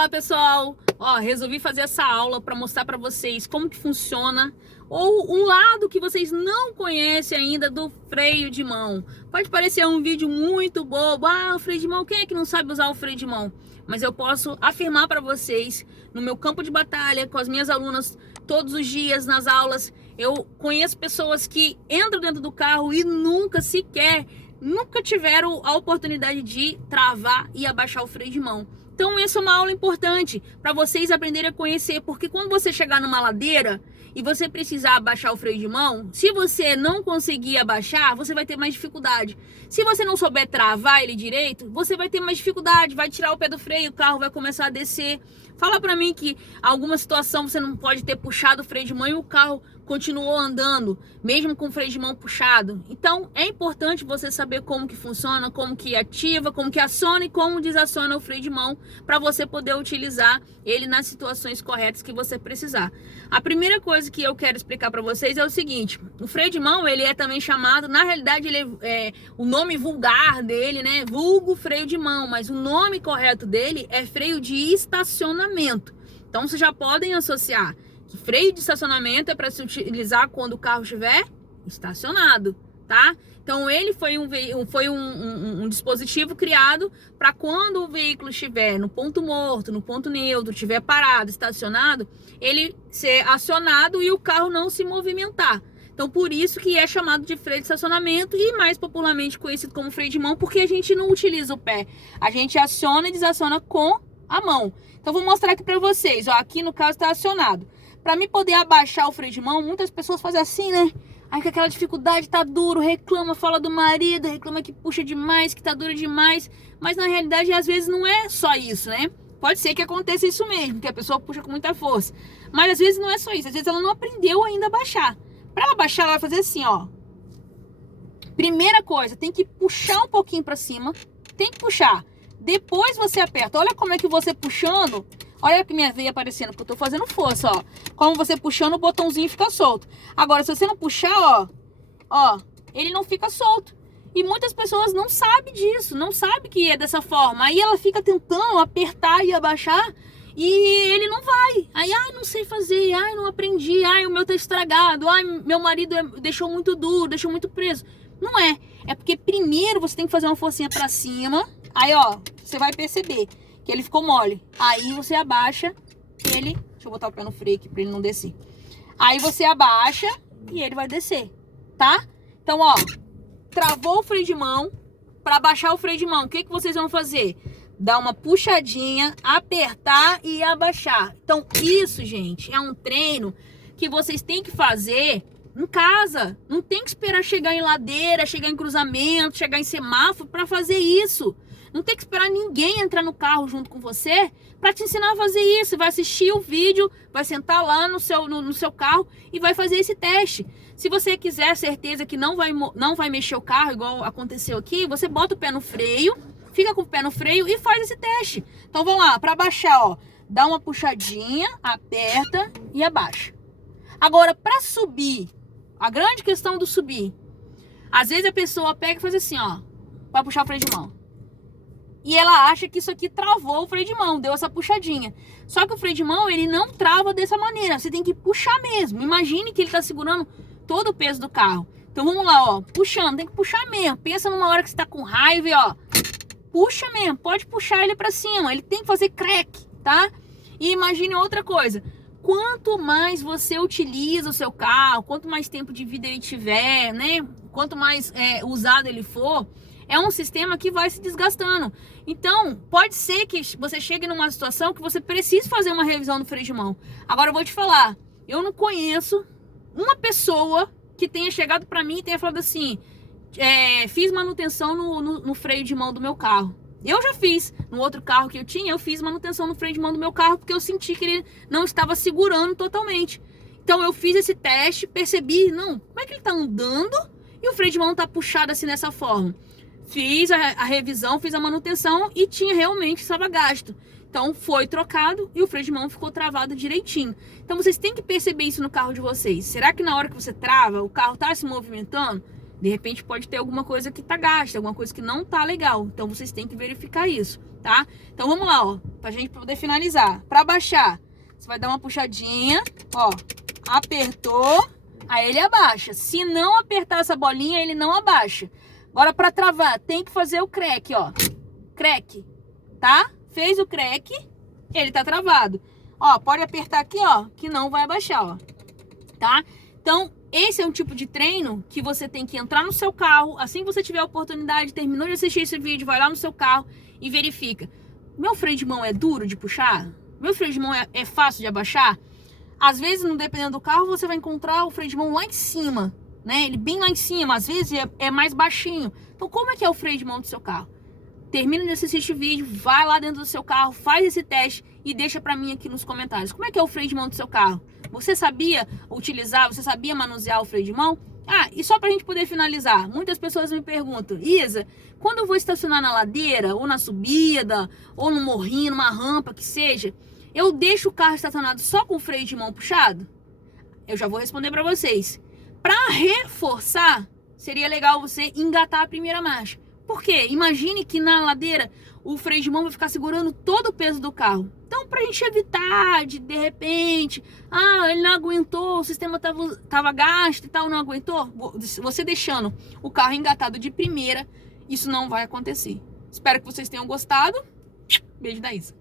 Fala pessoal, resolvi fazer essa aula para mostrar para vocês como que funciona ou um lado que vocês não conhecem ainda do freio de mão. Pode parecer um vídeo muito bobo, o freio de mão, quem é que não sabe usar o freio de mão? Mas eu posso afirmar para vocês, no meu campo de batalha, com as minhas alunas, todos os dias nas aulas, eu conheço pessoas que entram dentro do carro e nunca tiveram a oportunidade de travar e abaixar o freio de mão. Então essa é uma aula importante para vocês aprenderem a conhecer, porque quando você chegar numa ladeira e você precisar abaixar o freio de mão, se você não conseguir abaixar, você vai ter mais dificuldade. Se você não souber travar ele direito, você vai ter mais dificuldade, vai tirar o pé do freio, o carro vai começar a descer. Fala para mim que alguma situação você não pode ter puxado o freio de mão e o carro continuou andando, mesmo com o freio de mão puxado. Então é importante você saber como que funciona, como que ativa, como que aciona e como desaciona o freio de mão, para você poder utilizar ele nas situações corretas que você precisar. A primeira coisa que eu quero explicar para vocês é o seguinte: o freio de mão, ele é também chamado, na realidade ele o nome vulgar dele, né, vulgo freio de mão, mas o nome correto dele é freio de estacionamento. Então vocês já podem associar que freio de estacionamento é para se utilizar quando o carro estiver estacionado, tá? Então ele foi um dispositivo criado para quando o veículo estiver no ponto morto, no ponto neutro, estiver parado, estacionado, ele ser acionado e o carro não se movimentar. Então por isso que é chamado de freio de estacionamento e mais popularmente conhecido como freio de mão, porque a gente não utiliza o pé, a gente aciona e desaciona com a mão. Então vou mostrar aqui para vocês, aqui no caso está acionado. Para mim poder abaixar o freio de mão, muitas pessoas fazem assim, né? Aí com aquela dificuldade, tá duro, reclama, fala do marido, reclama que puxa demais, que tá duro demais. Mas na realidade, às vezes não é só isso, né? Pode ser que aconteça isso mesmo, que a pessoa puxa com muita força. Mas às vezes não é só isso, às vezes ela não aprendeu ainda a baixar. Para ela baixar, ela vai fazer assim, ó. Primeira coisa, tem que puxar um pouquinho para cima, tem que puxar. Depois você aperta. Olha como é que você puxando... Olha que minha veia aparecendo, porque eu tô fazendo força, ó. Como você puxando, o botãozinho fica solto. Agora, se você não puxar, ó, ele não fica solto. E muitas pessoas não sabem disso, não sabem que é dessa forma. Aí ela fica tentando apertar e abaixar e ele não vai. Aí, não sei fazer, não aprendi, o meu tá estragado, meu marido deixou muito duro, deixou muito preso. Não é. É porque primeiro você tem que fazer uma forcinha pra cima. Aí, ó, você vai perceber que ele ficou mole. Aí você abaixa ele. Deixa eu botar o pé no freio aqui pra ele não descer. Aí você abaixa e ele vai descer, tá? Então, ó, travou o freio de mão. Pra baixar o freio de mão, o que vocês vão fazer? Dar uma puxadinha, apertar e abaixar. Então, isso, gente, é um treino que vocês têm que fazer em casa. Não tem que esperar chegar em ladeira, chegar em cruzamento, chegar em semáforo pra fazer isso. Não tem que esperar ninguém entrar no carro junto com você para te ensinar a fazer isso. Você vai assistir o vídeo, vai sentar lá no seu carro e vai fazer esse teste. Se você quiser certeza que não vai mexer o carro, igual aconteceu aqui, você bota o pé no freio, fica com o pé no freio e faz esse teste. Então vamos lá, para baixar, ó, dá uma puxadinha, aperta e abaixa. Agora, para subir, a grande questão do subir, às vezes a pessoa pega e faz assim, ó, vai puxar o freio de mão. E ela acha que isso aqui travou o freio de mão, deu essa puxadinha. Só que o freio de mão, ele não trava dessa maneira. Você tem que puxar mesmo. Imagine que ele tá segurando todo o peso do carro. Então vamos lá, ó, puxando, tem que puxar mesmo. Pensa numa hora que você tá com raiva, ó. Puxa mesmo, pode puxar ele pra cima. Ele tem que fazer crack, tá? E imagine outra coisa. Quanto mais você utiliza o seu carro, quanto mais tempo de vida ele tiver, né? Quanto mais usado ele for, é um sistema que vai se desgastando. Então, pode ser que você chegue numa situação que você precise fazer uma revisão do freio de mão. Agora, eu vou te falar, eu não conheço uma pessoa que tenha chegado para mim e tenha falado assim, fiz manutenção no freio de mão do meu carro. Eu já fiz. No outro carro que eu tinha, eu fiz manutenção no freio de mão do meu carro, porque eu senti que ele não estava segurando totalmente. Então, eu fiz esse teste, percebi, como é que ele está andando e o freio de mão está puxado assim dessa forma. Fiz a revisão, fiz a manutenção e realmente estava gasto. Então foi trocado e o freio de mão ficou travado direitinho. Então vocês têm que perceber isso no carro de vocês. Será que na hora que você trava, o carro está se movimentando? De repente pode ter alguma coisa que tá gasta, alguma coisa que não tá legal. Então vocês têm que verificar isso, tá? Então vamos lá, ó, pra gente poder finalizar. Pra baixar, você vai dar uma puxadinha, ó, apertou, aí ele abaixa. Se não apertar essa bolinha, ele não abaixa. Agora pra travar, tem que fazer o crack, ó. Crack, tá? Fez o crack, ele tá travado. Ó, pode apertar aqui, ó, que não vai abaixar, ó. Tá? Então, esse é um tipo de treino que você tem que entrar no seu carro, assim que você tiver a oportunidade, terminou de assistir esse vídeo, vai lá no seu carro e verifica. Meu freio de mão é duro de puxar? Meu freio de mão é fácil de abaixar? Às vezes, não dependendo do carro, você vai encontrar o freio de mão lá em cima, né? Ele bem lá em cima, às vezes é mais baixinho. Então, como é que é o freio de mão do seu carro? Termina de assistir esse vídeo, vai lá dentro do seu carro, faz esse teste e deixa pra mim aqui nos comentários. Como é que é o freio de mão do seu carro? Você sabia utilizar, você sabia manusear o freio de mão? Ah, e só pra gente poder finalizar, muitas pessoas me perguntam, Isa, quando eu vou estacionar na ladeira, ou na subida, ou no morrinho, numa rampa, que seja, eu deixo o carro estacionado só com o freio de mão puxado? Eu já vou responder pra vocês. Pra reforçar, seria legal você engatar a primeira marcha. Por quê? Imagine que na ladeira o freio de mão vai ficar segurando todo o peso do carro. Então, pra gente evitar de repente, ele não aguentou, o sistema tava gasto e tal, não aguentou, você deixando o carro engatado de primeira, isso não vai acontecer. Espero que vocês tenham gostado. Beijo da Isa.